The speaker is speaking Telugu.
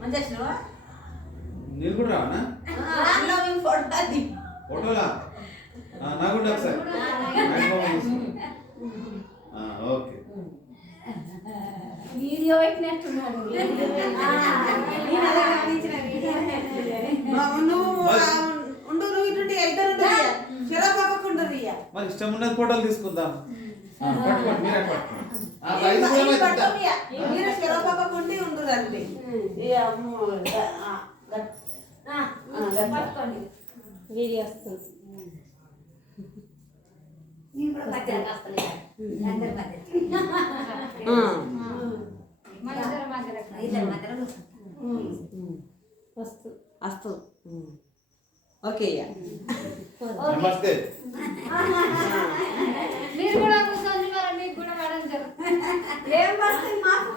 మంచిగా నేను కూడా రావనా ఫోటోలా నాకు కూడా ఒకసారి ఓకే వీడియో పెట్టినట్టున్నాడు మరి ఇష్టం ఉన్నది ఫోటోలు తీసుకుందాం పట్టుకోండి మీరే పట్టుకోండి పట్టుకోండి వీడియో వస్తుంది అస్తు ఓకే నమస్తే మీరు కూడా కూర్చోండి మరి మీకు కూడా మేడం ఏం వస్తుంది మాకు